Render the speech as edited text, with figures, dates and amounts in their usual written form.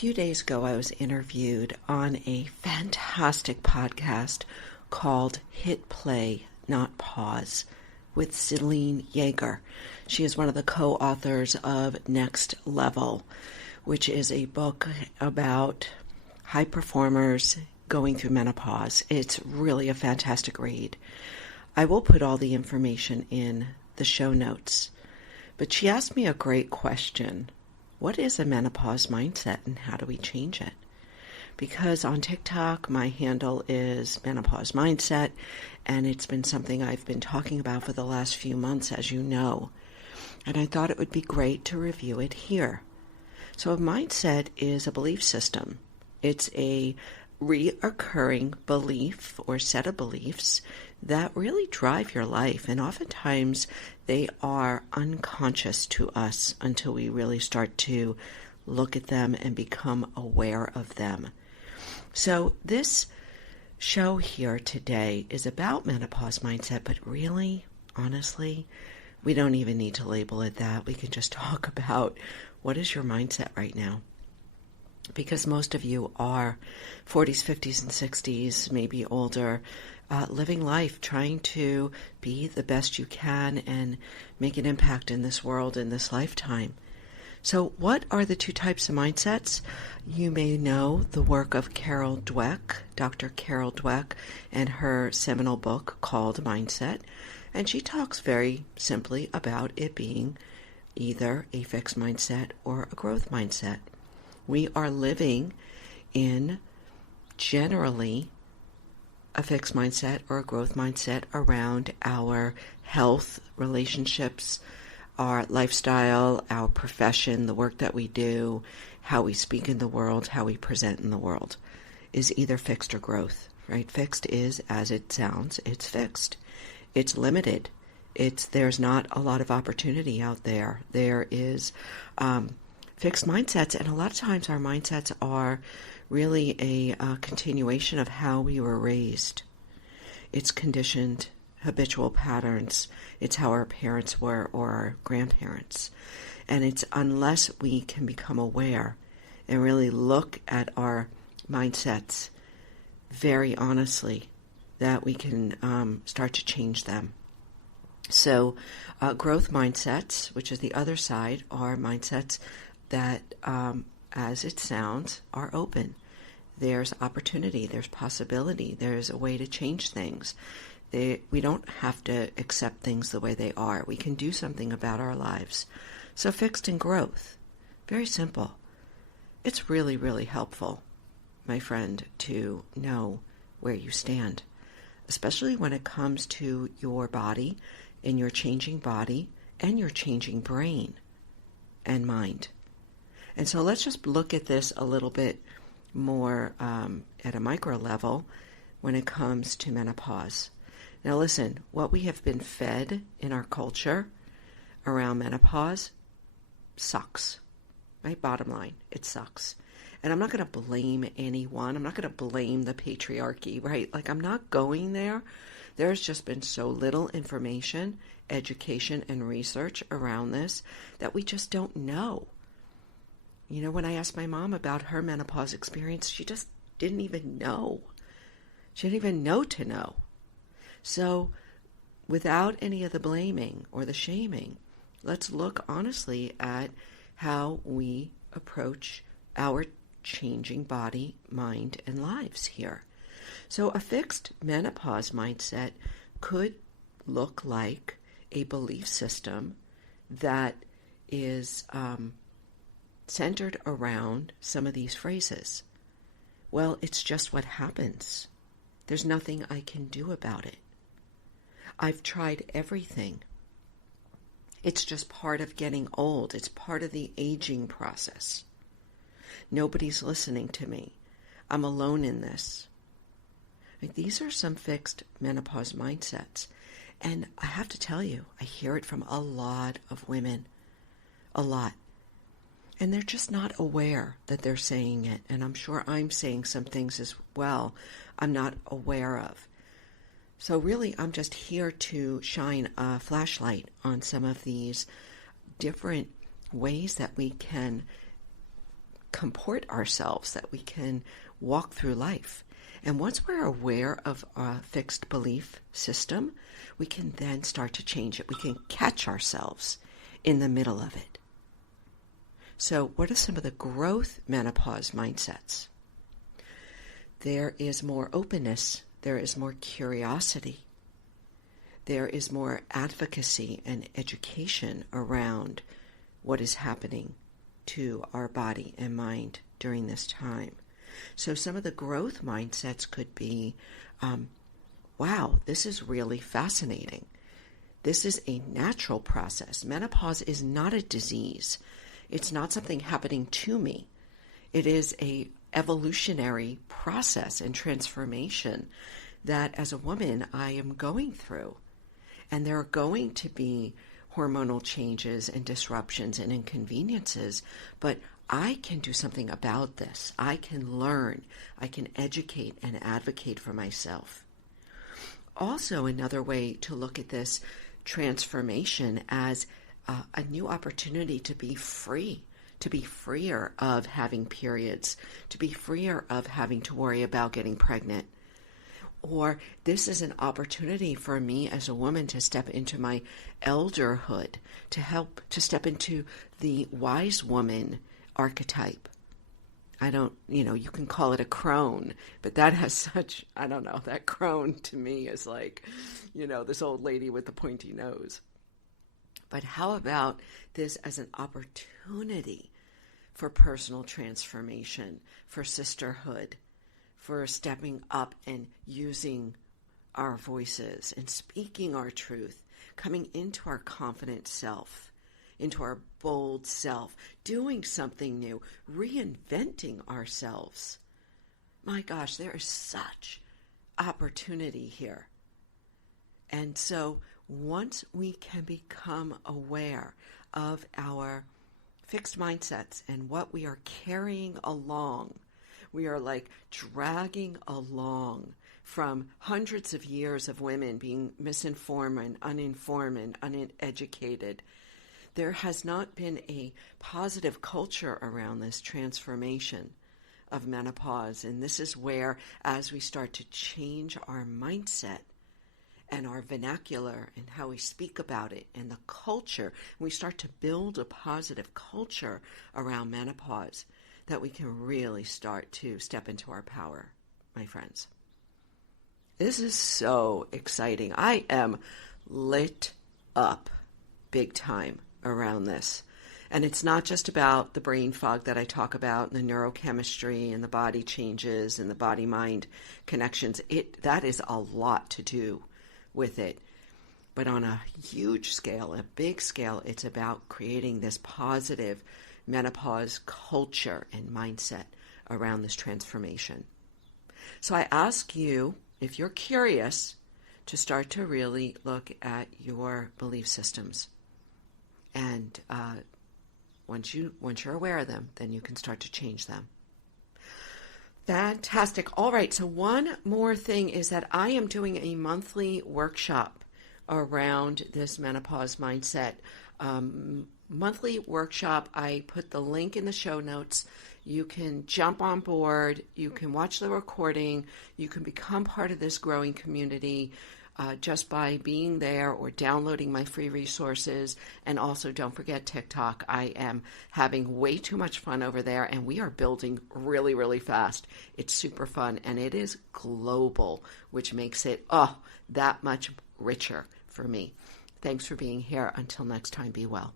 few days ago, I was interviewed on a fantastic podcast called Hit Play, Not Pause with Celine Yeager. She is one of the co-authors of Next Level, which is a book about high performers going through menopause. It's really a fantastic read. I will put all the information in the show notes. But she asked me a great question. What is a menopause mindset and how do we change it? Because on TikTok, my handle is Menopause Mindset, and it's been something I've been talking about for the last few months, as you know. And I thought it would be great to review it here. So a mindset is a belief system. It's a reoccurring belief or set of beliefs that really drive your life. And oftentimes they are unconscious to us until we really start to look at them and become aware of them. So this show here today is about menopause mindset, but really, honestly, we don't even need to label it that. We can just talk about what is your mindset right now. Because most of you are 40s, 50s, and 60s, maybe older, living life, trying to be the best you can and make an impact in this world, in this lifetime. So what are the two types of mindsets? You may know the work of Carol Dweck, Dr. Carol Dweck, and her seminal book called Mindset. And she talks very simply about it being either a fixed mindset or a growth mindset. We are living in generally a fixed mindset or a growth mindset around our health, relationships, our lifestyle, our profession, the work that we do, how we speak in the world, how we present in the world is either fixed or growth, right? Fixed is, as it sounds, it's fixed. It's limited. There's not a lot of opportunity out there. There is fixed mindsets, and a lot of times our mindsets are really a continuation of how we were raised. It's conditioned habitual patterns. It's how our parents were or our grandparents. And it's unless we can become aware and really look at our mindsets very honestly that we can start to change them. So growth mindsets, which is the other side, are mindsets that, as it sounds, are open. There's opportunity, there's possibility, there's a way to change things. We don't have to accept things the way they are. We can do something about our lives. So fixed and growth, very simple. It's really, really helpful, my friend, to know where you stand, especially when it comes to your body and your changing body and your changing brain and mind. And so let's just look at this a little bit more at a micro level when it comes to menopause. Now listen, what we have been fed in our culture around menopause sucks, right? Bottom line, it sucks. And I'm not going to blame anyone. I'm not going to blame the patriarchy, right? Like, I'm not going there. There's just been so little information, education, and research around this that we just don't know. You know, when I asked my mom about her menopause experience, she just didn't even know. She didn't even know to know. So without any of the blaming or the shaming, let's look honestly at how we approach our changing body, mind, and lives here. So a fixed menopause mindset could look like a belief system that is centered around some of these phrases. Well, it's just what happens. There's nothing I can do about it. I've tried everything. It's just part of getting old. It's part of the aging process. Nobody's listening to me. I'm alone in this. These are some fixed menopause mindsets. And I have to tell you, I hear it from a lot of women. A lot. And they're just not aware that they're saying it. And I'm sure I'm saying some things as well I'm not aware of. So really, I'm just here to shine a flashlight on some of these different ways that we can comport ourselves, that we can walk through life. And once we're aware of a fixed belief system, we can then start to change it. We can catch ourselves in the middle of it. So what are some of the growth menopause mindsets? There is more openness. There is more curiosity. There is more advocacy and education around what is happening to our body and mind during this time. So some of the growth mindsets could be, wow, this is really fascinating. This is a natural process. Menopause is not a disease. It's not something happening to me. It is a evolutionary process and transformation that as a woman I am going through. And there are going to be hormonal changes and disruptions and inconveniences, but I can do something about this. I can learn. I can educate and advocate for myself. Also, another way to look at this transformation as a new opportunity to be free, to be freer of having periods, to be freer of having to worry about getting pregnant. Or this is an opportunity for me as a woman to step into my elderhood, to help to step into the wise woman archetype. You can call it a crone, but that has such, that crone to me is like, this old lady with the pointy nose. But how about this as an opportunity for personal transformation, for sisterhood, for stepping up and using our voices and speaking our truth, coming into our confident self, into our bold self, doing something new, reinventing ourselves. My gosh, there is such opportunity here. And so once we can become aware of our fixed mindsets and what we are carrying along, we are like dragging along from hundreds of years of women being misinformed and uneducated. There has not been a positive culture around this transformation of menopause. And this is where, as we start to change our mindset and our vernacular and how we speak about it and the culture, we start to build a positive culture around menopause, that we can really start to step into our power, my friends. This is so exciting. I am lit up big time around this. And it's not just about the brain fog that I talk about, and the neurochemistry and the body changes and the body-mind connections. That is a lot to do with it. But on a huge scale, a big scale, it's about creating this positive menopause culture and mindset around this transformation. So I ask you, if you're curious, to start to really look at your belief systems. And once you're aware of them, then you can start to change them. Fantastic. All right, so one more thing is that I am doing a monthly workshop around this menopause mindset. Monthly workshop. I put the link in the show notes. You can jump on board. You can watch the recording. You can become part of this growing community just by being there or downloading my free resources. And also, don't forget TikTok. I am having way too much fun over there, and we are building really, really fast. It's super fun, and it is global, which makes it that much richer for me. Thanks for being here. Until next time, be well.